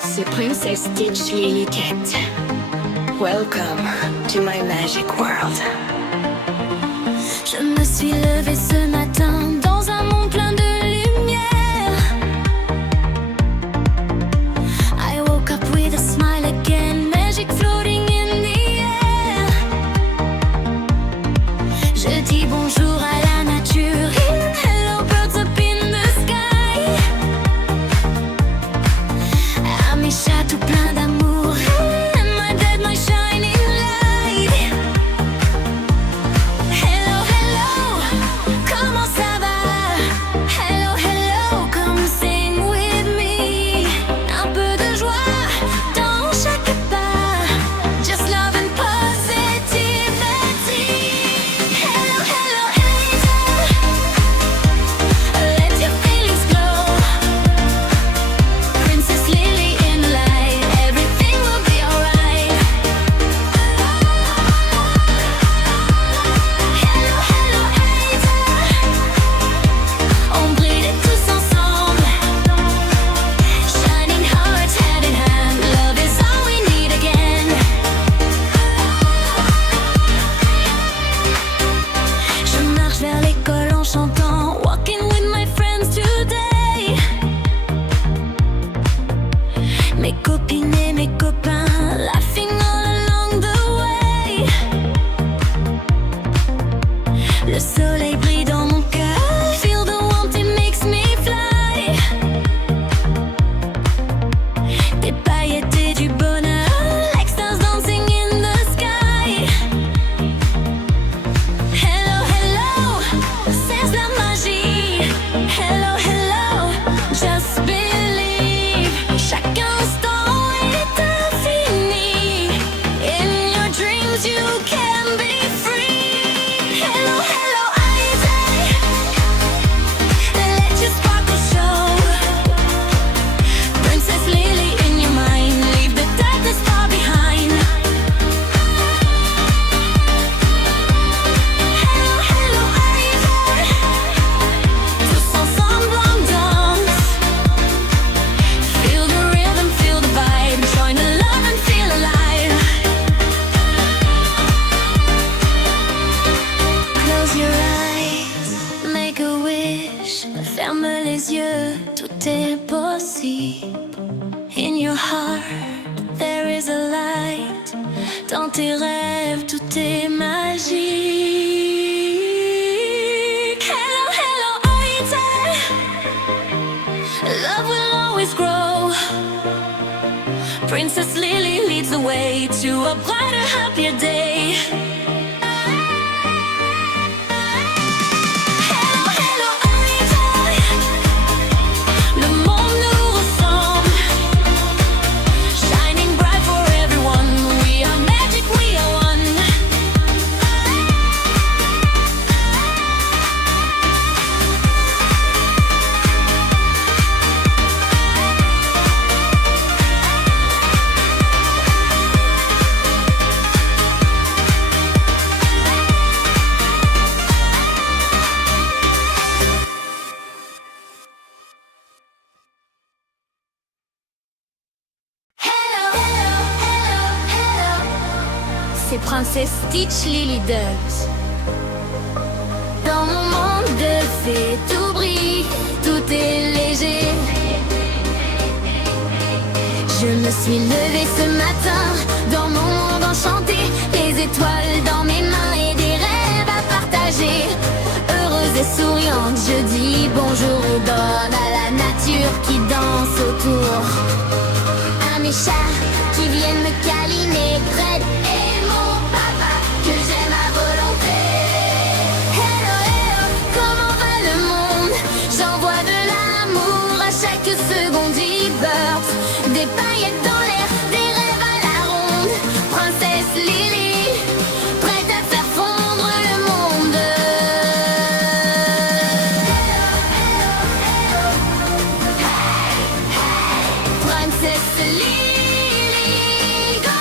C'est Princess Stitch Lillicat. Welcome to my magic world. Je me suis levée ce matin dans un monde plein de lumière. I woke up with a smile again, magic floating in the air. Je dis bonjour à la nature, and hello birds up in the sky. À mes chats tout plein d'amour, and my dad, my shining light. Hello, hello, comment ça va? Hello, hello, come sing with me. Un peu de joie dans chaque pas, just love and positivity. Hello, hello, angel, let your feelings glow. Princess Lily in the light, everything will be alright. Hello, hello, angel, on brille tous ensemble. Shining hearts hand in hand, love is all we need again. Je marche vers l'école en chantant, walking with my friends today. Mes copines et mes copains, laughing all along the way. Le soleil brille dans mon cœur, feel the warmth, it makes me fly. Des paillettes et du bonheur, like stars dancing in the sky. Hello, hello, c'est la magie. Hello, hello, just believe. Chaque instant est infini. In your dreams you can be free. Hello, hello, Isaac, let your sparkle show. Princess Lily in your mind, leave the darkness far behind. Hello, hello, Isaac, tous ensemble on danse. Feel the rhythm, feel the vibe, join the love and feel alive. Close your eyes, make a wish, ferme les yeux, tout est possible. In your heart, there is a light. Dans tes rêves, tout est magique. Hello, hello, Isaac, love will always grow. Princess Lily leads the way to a brighter, happier day. Hello, hello, Isaac, le monde nous ressemble. Shining bright for everyone, we are magic, we are one. Hello, hello, hello, hello. C'est Princess Stitch Lily Dubs. Dans mon monde de fées, tout brille, tout est léger. Je me suis levée ce matin dans mon monde enchanté, les étoiles dans mes mains et des rêves à partager. Heureuse et souriante, je dis bonjour et bonne à la nature qui danse autour. À mes chats qui viennent me câliner, Fred et mon papa que j'aime à volonté. Hello, hello, comment va le monde? J'envoie de l'amour à chaque seconde, birds. Des paillettes dans l'air, des rêves à la ronde. Princesse Lily, prête à faire fondre le monde. Princess Lily, go!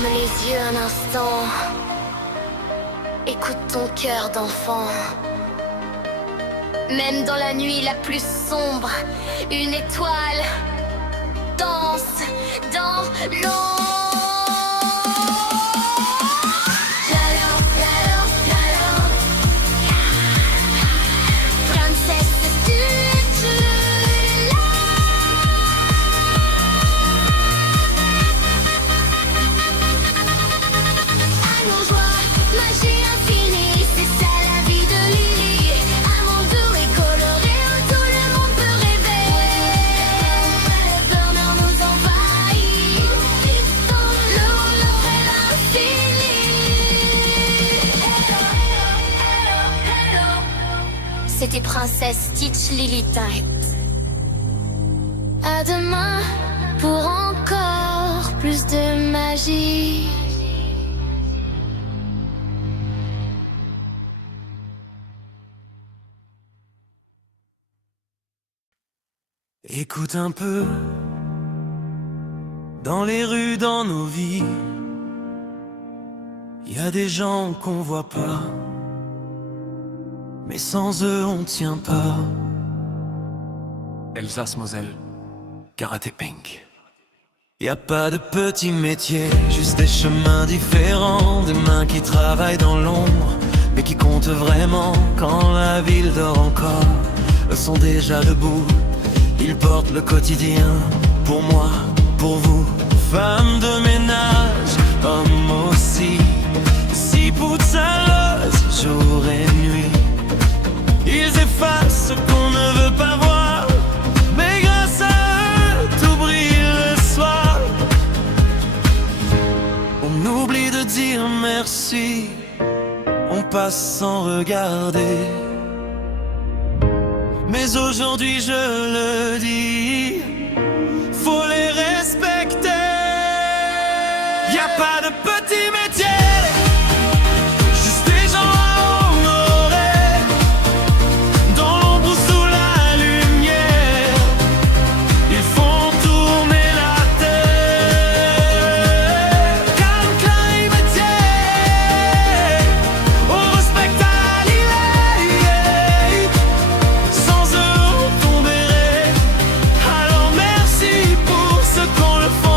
Ferme les yeux un instant. Écoute ton cœur d'enfant. Même dans la nuit la plus sombre, une étoile danse dans l'ombre. C'était Princesse Stitch Lillywhite. À demain pour encore plus de magie. Écoute un peu, dans les rues, dans nos vies, y a des gens qu'on voit pas, mais sans eux on tient pas. Alsace-Moselle, Karaté Pink. Y a pas de petits métiers, juste des chemins différents, des mains qui travaillent dans l'ombre, mais qui comptent vraiment quand la ville dort encore. Eux sont déjà debout, ils portent le quotidien, pour moi, pour vous. Femmes de ménage, hommes aussi, si poussent jour et nuit. Ils effacent ce qu'on ne veut pas voir, mais grâce à eux, tout brille le soir. On oublie de dire merci, on passe sans regarder. Mais aujourd'hui je le dis, faut les respecter. Y a pas de petits métiers, juste des gens à honorer, dans l'ombre ou sous la lumière, ils font tourner la terre. Calme, Klein métier, on respecte à l'île. Sans eux on tomberait, alors merci pour ce qu'on le font.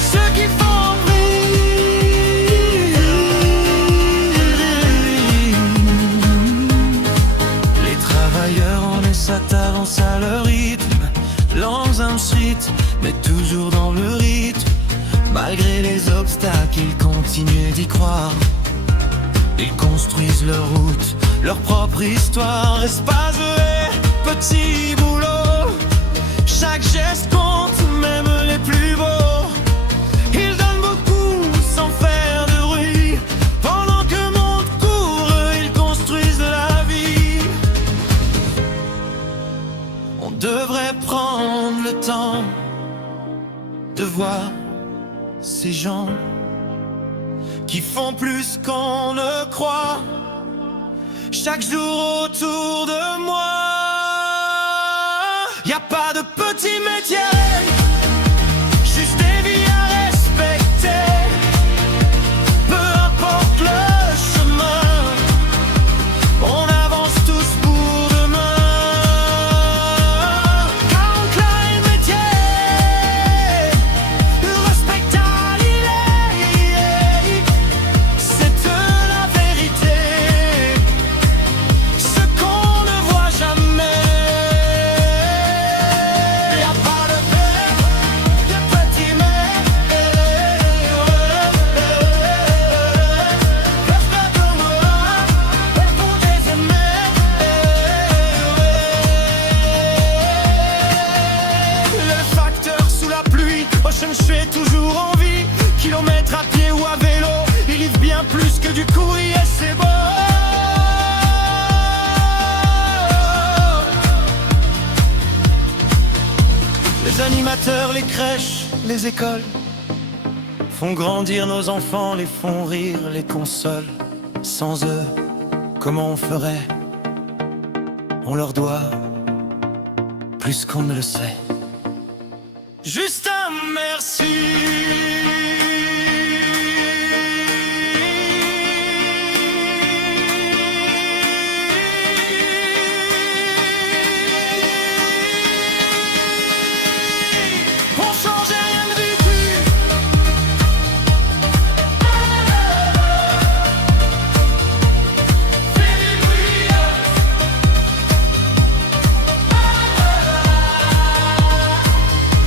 Ceux qui font briller. Les travailleurs en Esata avancent à leur rythme, Langsam Street, mais toujours dans le rythme. Malgré les obstacles, ils continuent d'y croire. Ils construisent leur route, leur propre histoire. Espace et petit boulot, chaque geste compte, même les plus beaux. Ils donnent beaucoup sans faire de bruit, pendant que le monde court, ils construisent la vie. On devrait prendre le temps de voir ces gens qui font plus qu'on ne croit, chaque jour autour de moi. Y a pas de petits métiers, juste des vies à respecter. Peu importe le chemin, on avance tous pour demain. Calme, Klein métier, respecte à l'île. C'est eux la vérité, ce qu'on ne voit jamais. Y a pas de petits reste pas comme moi, pour les aimer. Le facteur sous la pluie, Ocean Shea toujours en vie. Kilomètres à pied ou à vélo, il livre bien plus que du courrier, c'est beau. Les animateurs, les crèches, les écoles font grandir nos enfants, les font rire, les consolent. Sans eux, comment on ferait? on leur doit plus qu'on ne le sait. Juste un merci. On changeait rien du tout.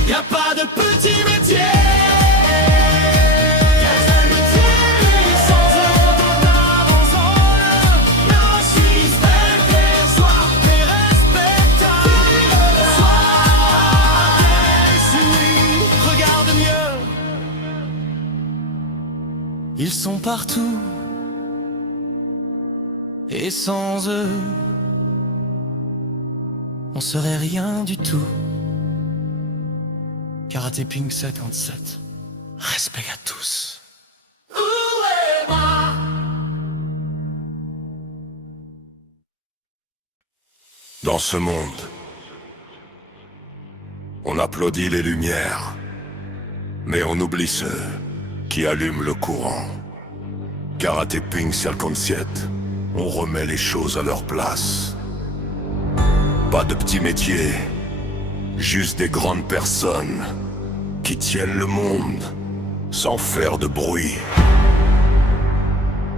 Y a pas de petit métier. Ils sont partout, et sans eux, on serait rien du tout. Karate Pink 57, respect à tous. Dans ce monde, on applaudit les lumières, mais on oublie ceux qui allument le courant. Karate Pink 57, on remet les choses à leur place. Pas de petits métiers, juste des grandes personnes qui tiennent le monde sans faire de bruit.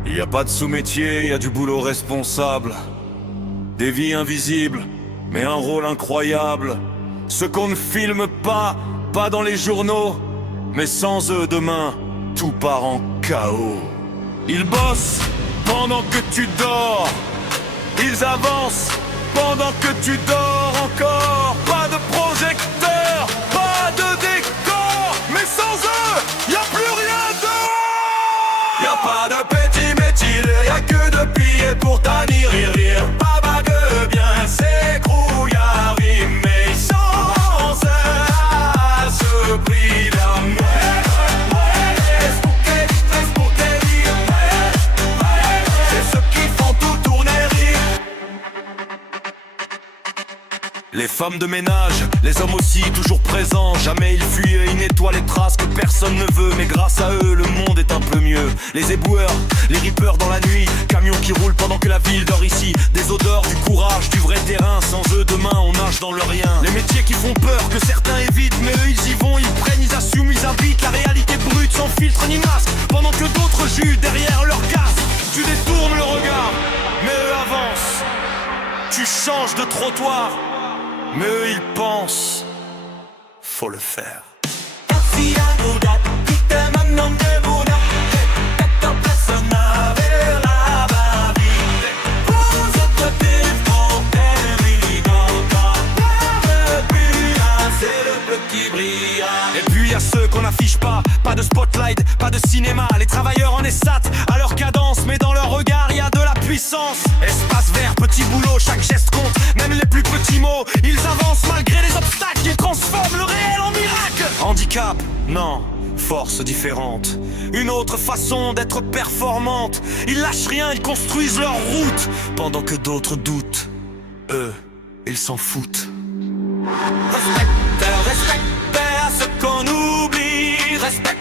Y a pas de sous-métier, y a du boulot responsable. Des vies invisibles, mais un rôle incroyable. Ce qu'on ne filme pas, pas dans les journaux. Mais sans eux demain, tout part en chaos. Ils bossent pendant que tu dors. Ils avancent pendant que tu dors encore. Pas de projecteur, pas de décor. Mais sans eux, y a plus rien dehors. Y a pas de petit métier, y a que de billets pour tannir, rire. Pas vague, bien s'écrouillard, mais sans à ce prix d'amour. C'est ceux qui font tout tourner rire. Les femmes de ménage, les hommes aussi toujours présents. Jamais ils fuient et ils nettoient les traces que personne ne veut. Mais grâce à eux, le monde est un peu mieux. Les éboueurs, les rippers dans la nuit, camions qui roulent pendant que la ville dort ici. Des odeurs, du courage, du vrai terrain. Sans eux, demain, on nage dans le rien. Les métiers qui font peur, que certains évitent. Mais eux, ils y vont, ils prennent, ils assument, ils habitent. La réalité brute, sans filtre ni masque. Pendant que d'autres jugent derrière leur casque. Tu détournes le regard, mais eux avancent. Tu changes de trottoir, mais eux ils pensent, faut le faire. Et puis y a ceux qu'on n'affiche pas de spotlight, pas de cinéma. Les travailleurs en estat, à leur cadence, mais dans leur regard y a de la puissance. Espace vert, petit boulot, chaque geste compte, même les plus petits mots. Ils avancent malgré les obstacles, ils transforment le réel en miracle. Handicap, non, force différente, une autre façon d'être performante. Ils lâchent rien, ils construisent leur route, pendant que d'autres doutent. Eux, ils s'en foutent. Respect à ceux qu'on oublie. Respect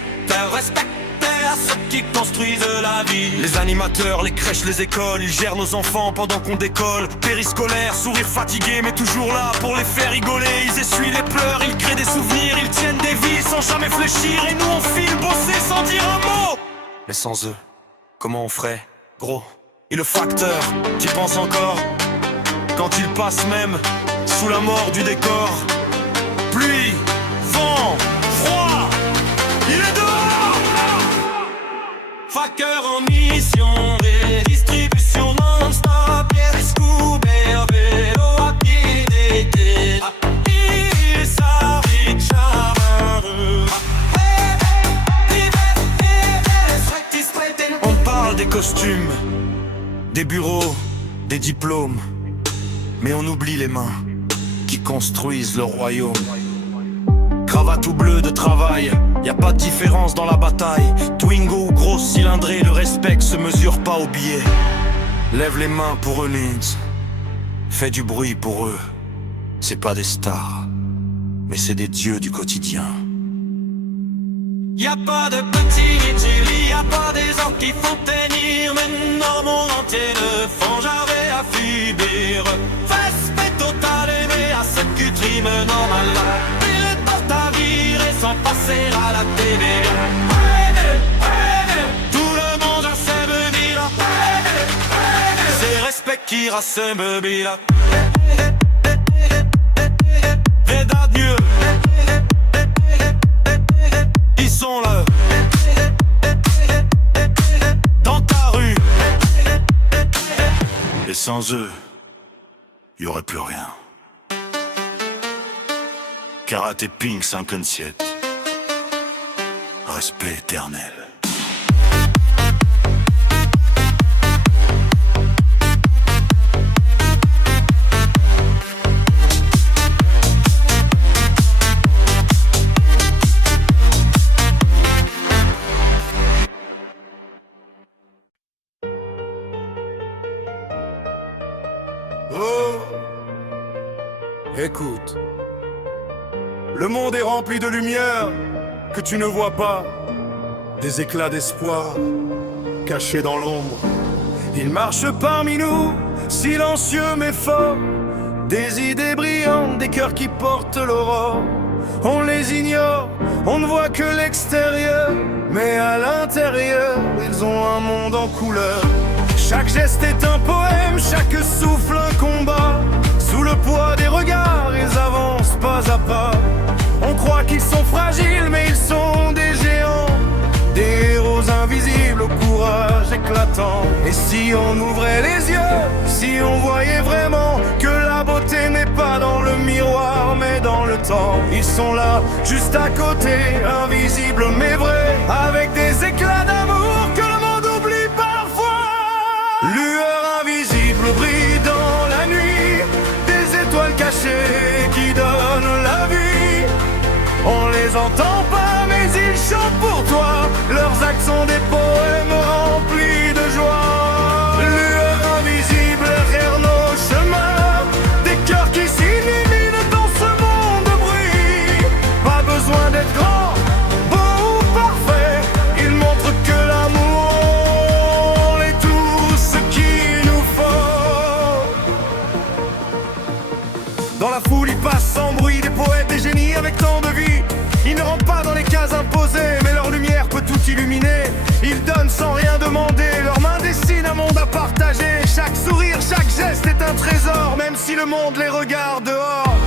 à ceux qui construisent la vie. Les animateurs, les crèches, les écoles, ils gèrent nos enfants pendant qu'on décolle. Périscolaire, sourire fatigué, mais toujours là pour les faire rigoler. Ils essuient les pleurs, ils créent des souvenirs, ils tiennent des vies sans jamais fléchir. Et nous on file bosser sans dire un mot. Mais sans eux, comment on ferait, gros? Et le facteur, t'y penses encore? Quand il passe même sous la mort du décor. Pluie, vent, froid, il est dehors. Faqueur en mission, redistribution non-stop. Escoubert, vélo à pied d'été. Il s'arrête, chavareux. On parle des costumes, des bureaux, des diplômes, mais on oublie les mains qui construisent le royaume. Cravate ou bleu de travail, y a pas de différence dans la bataille. Twingo ou grosse cylindrée, le respect se mesure pas au billet. Lève les mains pour Eulins, fait du bruit pour eux. C'est pas des stars, mais c'est des dieux du quotidien. Y a pas de petits rituels, y a pas des ans qu'il faut tenir. Maintenant mon entier ne font jamais à subir. Respect total aimé à ce que tu me normal. Il porte à virer sans passer à la télé. Tout le monde a ses bébés là. C'est respect qui rasse bébés là. Vedad mieux. Ils sont là. Dans ta rue. Et sans eux, y aurait plus rien. Karaté Pink 57. Respect éternel. Oh, écoute, le monde est rempli de lumière que tu ne vois pas, des éclats d'espoir cachés dans l'ombre. Ils marchent parmi nous, silencieux mais forts, des idées brillantes, des cœurs qui portent l'aurore. On les ignore, on ne voit que l'extérieur, mais à l'intérieur, ils ont un monde en couleur. Chaque geste est un poème, chaque souffle un combat. Sous le poids des regards, ils avancent pas à pas. On croit qu'ils sont fragiles, mais ils sont des géants, des héros invisibles au courage éclatant. Et si on ouvrait les yeux, si on voyait vraiment que la beauté n'est pas dans le miroir, mais dans le temps. Ils sont là, juste à côté, invisibles mais vrais, avec des éclats d'amour que le monde oublie parfois. Lueur invisible brille dans la nuit, des étoiles cachées qui donnent la vie. On les entend pas mais ils chantent pour toi, leurs actes sont des poèmes remplis de joie. Lueur invisible éclaire nos chemins, des cœurs qui s'illuminent dans ce monde de bruit. Pas besoin d'être grand, beau ou parfait, ils montrent que l'amour est tout ce qu'il nous faut. Dans la foule ils passent sans bruit, des poètes, des génies avec tant de vie. Ils ne rentrent pas dans les cases imposées, mais leur lumière peut tout illuminer. Ils donnent sans rien demander, leurs mains dessinent un monde à partager. Chaque sourire, chaque geste est un trésor, même si le monde les regarde dehors.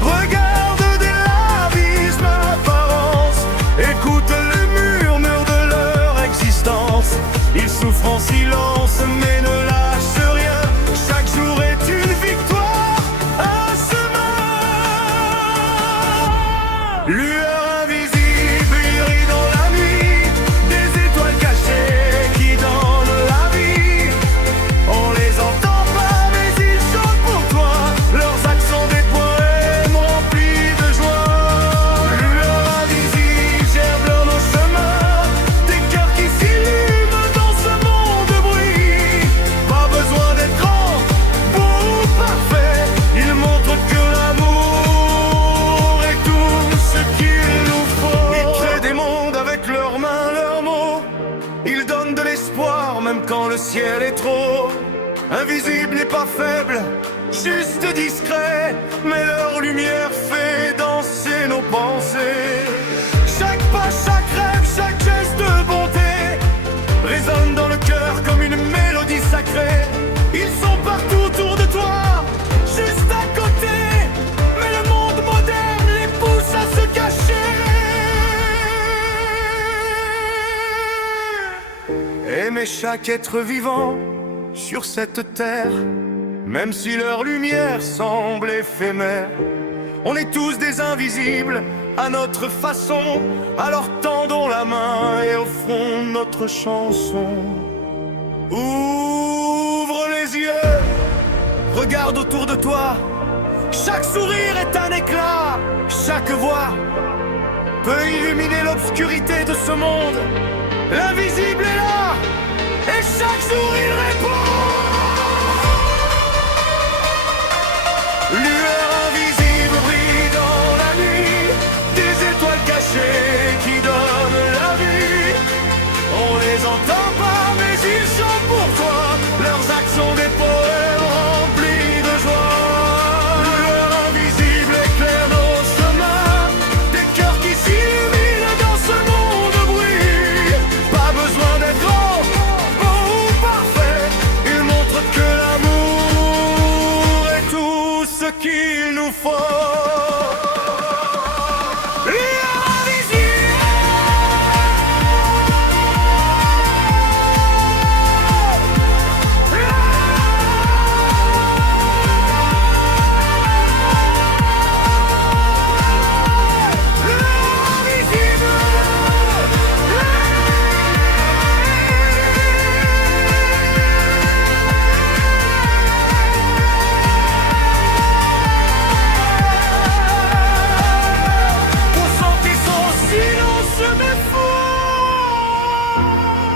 Regarde dès l'abysme apparence, écoute le murmure de leur existence. Ils souffrent en silence, mais ne lâchent rien. Chaque jour est une victoire, un chemin. Lueur invisible brille dans la nuit, des étoiles cachées qui donnent la vie. On les entend pas mais ils chantent pour toi, leurs actes sont des poèmes remplis de joie. Lueur invisible gerbe dans nos chemins, des cœurs qui s'illuminent dans ce monde de bruit. Pas besoin d'être grand, beau ou parfait, ils montrent que l'amour est tout ce qu'il nous faut. Ils créent des mondes avec leurs mains, leurs mots. Ils donnent de l'espoir même quand le ciel est trop invisible et pas faible, juste discret, mais leur lumière fait danser nos pensées. Chaque pas, chaque rêve, chaque geste de bonté résonne dans le cœur comme une mélodie sacrée. Ils sont partout autour de toi, juste à côté, mais le monde moderne les pousse à se cacher. Aimer chaque être vivant sur cette terre, même si leur lumière semble éphémère. On est tous des invisibles à notre façon, alors tendons la main et offrons notre chanson. Ouvre les yeux, regarde autour de toi, chaque sourire est un éclat, chaque voix peut illuminer l'obscurité de ce monde. L'invisible est là, et chaque jour il répond. qu'il nous faut.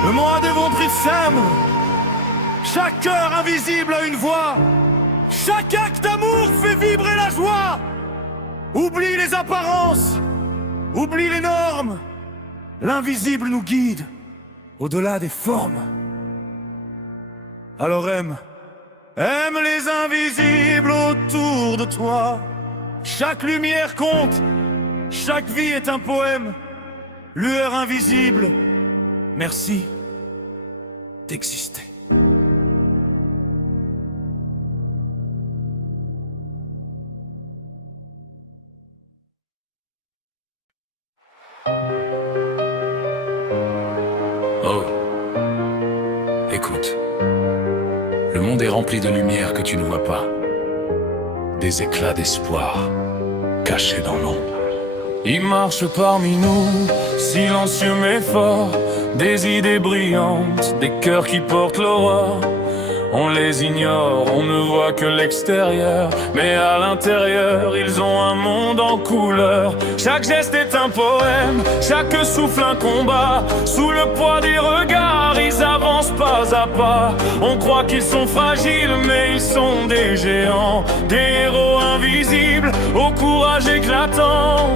Le mois des bons prix sème. Chaque cœur invisible a une voix. Chaque acte d'amour fait vibrer la joie. Oublie les apparences, oublie les normes. L'invisible nous guide au-delà des formes. Alors aime les invisibles autour de toi. Chaque lumière compte, chaque vie est un poème. Lueur invisible, merci d'exister. Oh, écoute. Le monde est rempli de lumière que tu ne vois pas. Des éclats d'espoir cachés dans l'ombre. Il marche parmi nous, silencieux mais fort. Des idées brillantes, des cœurs qui portent l'aurore. On les ignore, on ne voit que l'extérieur. Mais à l'intérieur, ils ont un monde en couleur. Chaque geste est un poème, chaque souffle un combat. Sous le poids des regards, ils avancent pas à pas. On croit qu'ils sont fragiles, mais ils sont des géants. Des héros invisibles, au courage éclatant.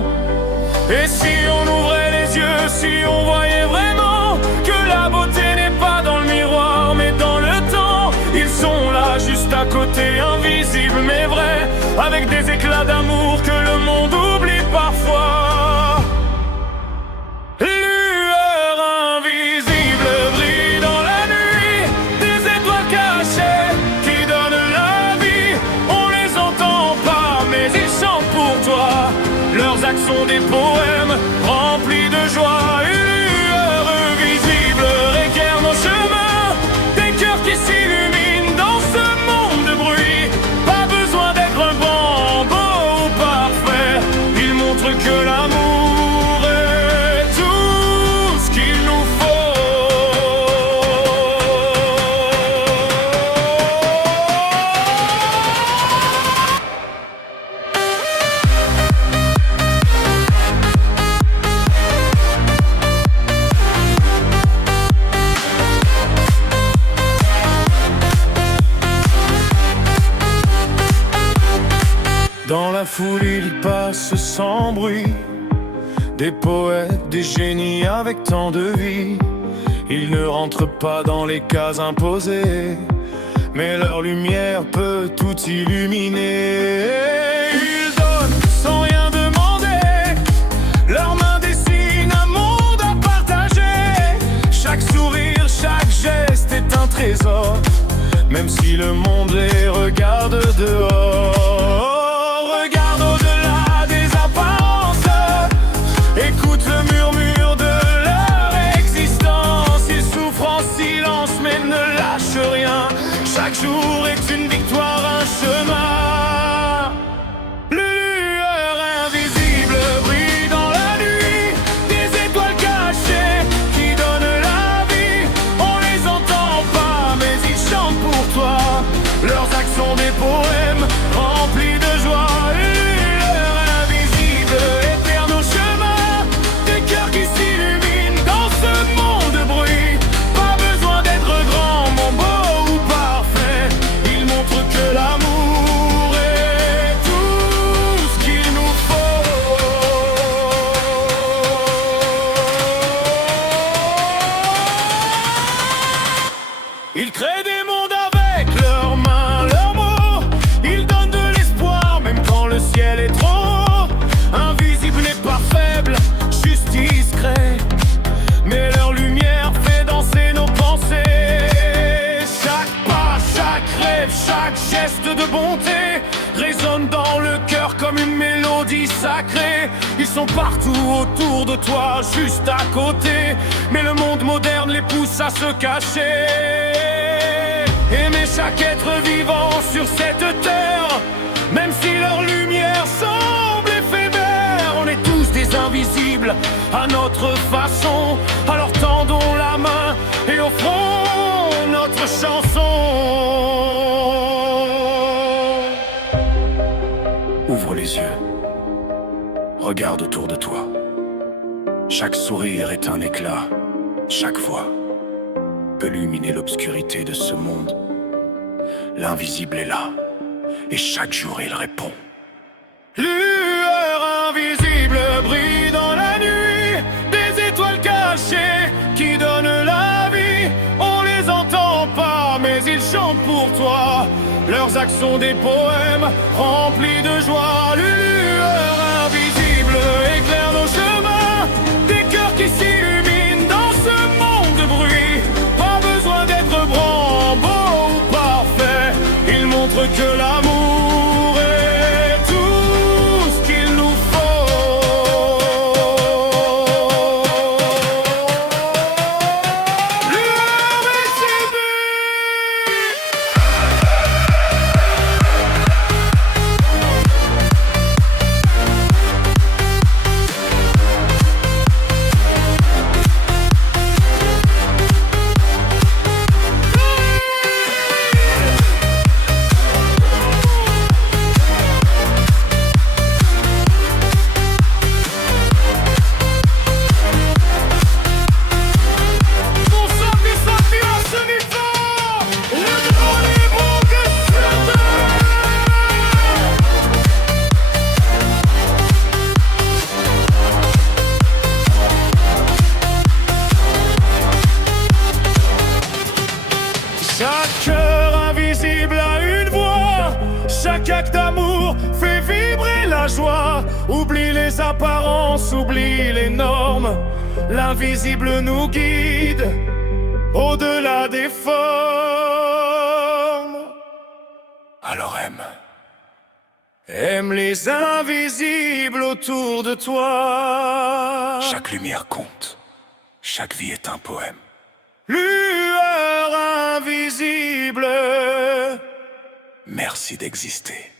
Et si on ouvrait les yeux, si on voyait vraiment que la beauté n'est pas dans le miroir, mais dans le temps. Ils sont là, juste à côté, invisibles mais vrais, avec des éclats d'amour que le monde oublie parfois. Lueur invisible brille dans la nuit, des étoiles cachées qui donnent la vie. On les entend pas, mais ils chantent pour toi. Leurs actes sont des poèmes remplis de joie. Une lueur invisible éclaire nos chemins, des cœurs qui s'illuminent dans ce monde de bruit. Pas besoin d'être bon, beau ou parfait. Ils montrent que l'amour est tout ce qu'il nous faut. Dans la foule il passe sans bruit, des poètes, des génies avec tant de vie. Ils ne rentrent pas dans les cases imposées, mais leur lumière peut tout illuminer. Ils donnent sans rien demander, leurs mains dessinent un monde à partager. Chaque sourire, chaque geste est un trésor, même si le monde les regarde dehors. Regarde au-delà des apparences, écoute le murmure de leur existence. Ils souffrent en silence mais ne lâchent rien. Chaque jour est une victoire, un chemin. Lueur invisible brille dans la nuit, des étoiles cachées qui donnent la vie. On les entend pas mais ils chantent pour toi. Leurs actes sont des poèmes remplis de joie. Ils créent des mondes avec leurs mains, leurs mots. Ils donnent de l'espoir même quand le ciel est trop haut. Invisible n'est pas faible, juste discret, mais leur lumière fait danser nos pensées. Chaque pas, chaque rêve, chaque geste de bonté résonnent dans le cœur comme une mélodie sacrée. Ils sont partout autour de toi, juste à côté, mais le monde moderne les pousse à se cacher. Aimer chaque être vivant sur cette terre, même si leur lumière semble éphémère. On est tous des invisibles à notre façon, alors tendons la main et offrons notre chanson. Ouvre les yeux, regarde autour de toi. Chaque sourire est un éclat, chaque voix peut illuminer l'obscurité de ce monde. L'invisible est là, et chaque jour il répond. Lueur invisible brille dans la nuit, des étoiles cachées qui donnent la vie. On les entend pas, mais ils chantent pour toi. Leurs actes sont des poèmes remplis de joie. Lueur invisible éclaire nos chemins, des cœurs qui s'illuminent dans ce monde de bruit. Pas besoin d'être grand, beau ou parfait, ils montrent que l'amour est tout ce qu'il nous faut. Lueur invisible. Chaque cœur invisible a une voix, chaque acte d'amour fait vibrer la joie. Oublie les apparences, oublie les normes, l'invisible nous guide au-delà des formes. Alors aime les invisibles autour de toi. Chaque lumière compte, chaque vie est un poème. Lueur invisible, merci d'exister.